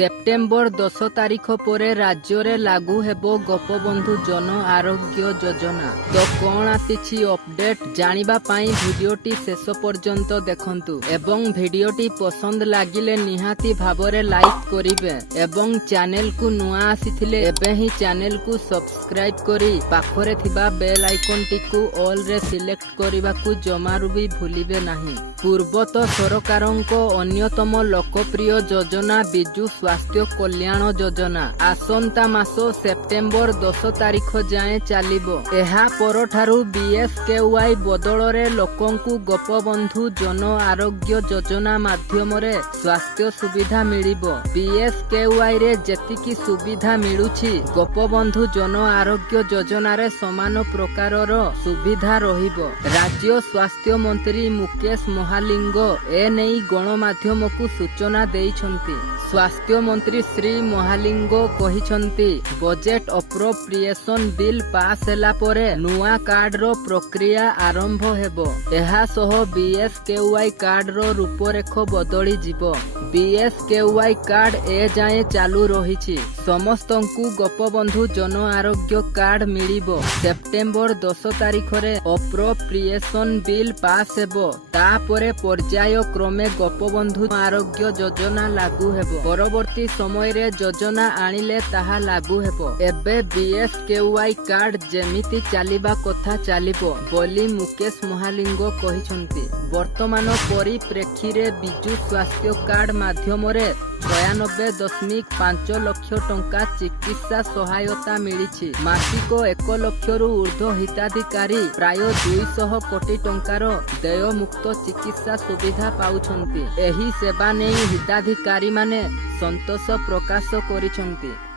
September 10 ତାରିଖ ପରେ ରାଜ୍ୟରେ ଲାଗୁ ହେବ ଗୋପବନ୍ଧୁ ଜନ ଆରୋଗ୍ୟ ଯୋଜନା। ତ କଣ ଆସିଛି ଅପଡେଟ୍ ଜାଣିବା ପାଇଁ ଭିଡିଓଟି ଶେଷ ପର୍ଯ୍ୟନ୍ତ ଦେଖନ୍ତୁ ଏବଂ ଭିଡିଓଟି ପସନ୍ଦ ଲାଗିଲେ ନିହାତି ଭାବରେ ଲାଇକ୍ କରିବେ ଏବଂ ଚ୍ୟାନେଲକୁ ନୂଆ ଆସିଥିଲେ ଏବେ ହିଁ ଚ୍ୟାନେଲକୁ ସବସ୍କ୍ରାଇବ୍ କରି ପାଖରେ ଥିବା ବେଲ୍ ଆଇକନଟିକୁ ଅଲ୍ ରେ ସିଲେକ୍ଟ କରିବାକୁ ଜମାରୁ ବି ଭୁଲିବେ ନାହିଁ। ପୂର୍ବତ ସରକାରଙ୍କ ଅନ୍ୟତମ ଲୋକପ୍ରିୟ ଯୋଜନା ବିଜୁ ସ୍ୱାସ୍ଥ୍ୟ କଲ୍ୟାଣ ଯୋଜନା ଆସନ୍ତା ମାସ ସେପ୍ଟେମ୍ବର 10 ତାରିଖ ଯାଏଁ ଚାଲିବ। ଏହା ପରଠାରୁ BSKY ବଦଳରେ ଲୋକଙ୍କୁ ଗୋପବନ୍ଧୁ ଜନ ଆରୋଗ୍ୟ ଯୋଜନା ମାଧ୍ୟମରେ ସ୍ୱାସ୍ଥ୍ୟ ସୁବିଧା ମିଳିବ। BSKY ରେ ଯେତିକି ସୁବିଧା ମିଳୁଛି ଗୋପବନ୍ଧୁ ଜନ ଆରୋଗ୍ୟ ଯୋଜନାରେ ସମାନ ପ୍ରକାରର ସୁବିଧା ରହିବ। ରାଜ୍ୟ ସ୍ୱାସ୍ଥ୍ୟ ମନ୍ତ୍ରୀ ମୁକେଶ ମହାଲିଙ୍ଗ ଏନେଇ ଗଣମାଧ୍ୟମକୁ ସୂଚନା ଦେଇଛନ୍ତି। ସ୍ୱାସ୍ଥ୍ୟ ମନ୍ତ୍ରୀ ଶ୍ରୀ ମହାଲିଙ୍ଗ କହିଛନ୍ତି ବଜେଟ୍ ଅପ୍ରୋପ୍ରିଏସନ୍ ବିଲ୍ ପାସ୍ ହେଲା ପରେ ନୂଆ କାର୍ଡର ପ୍ରକ୍ରିୟା ଆରମ୍ଭ ହେବ। ଏହା ସହ BSKY କାର୍ଡର ରୂପରେଖ ବଦଳିଯିବ। BSKY କାର୍ଡ ଏଯାଏଁ ଚାଲୁ ରହିଛି। ସମସ୍ତଙ୍କୁ ଗୋପବନ୍ଧୁ ଜନ ଆରୋଗ୍ୟ କାର୍ଡ ମିଳିବ। ସେପ୍ଟେମ୍ବର 10 ତାରିଖରେ ଅପ୍ରୋପ୍ରିଏସନ୍ ବିଲ୍ ପାସ୍ ହେବ। ତାପରେ ପର୍ଯ୍ୟାୟ କ୍ରମେ ଗୋପବନ୍ଧୁ ଆରୋଗ୍ୟ ଯୋଜନା ଲାଗୁ ହେବ। ପରବର୍ତ୍ତୀ ସମୟରେ ଯୋଜନା ଆଣିଲେ ତାହା ଲାଗୁ ହେବ। ଏବେ BSKY କାର୍ଡ ଯେମିତି ଚାଲିବା କଥା ଚାଲିବ ବୋଲି ମୁକେଶ ମହାଲିଙ୍ଗ କହିଛନ୍ତି। ବର୍ତ୍ତମାନ ପରିପ୍ରେକ୍ଷୀରେ ବିଜୁ ସ୍ୱାସ୍ଥ୍ୟ କାର୍ଡ ମାଧ୍ୟମରେ 96.5 ଲକ୍ଷ ଟଙ୍କା ଚିକିତ୍ସା ସହାୟତା ମିଳିଛି। ମାସିକ 1 ଲକ୍ଷରୁ ଉର୍ଦ୍ଧ୍ୱ ହିତାଧିକାରୀ ପ୍ରାୟ 200 କୋଟି ଟଙ୍କାର ଦେୟମୁକ୍ତ ଚିକିତ୍ସା ସୁବିଧା ପାଉଛନ୍ତି। ଏହି ସେବା ନେଇ ହିତାଧିକାରୀମାନେ ସନ୍ତୋଷ ପ୍ରକାଶ କରିଛନ୍ତି।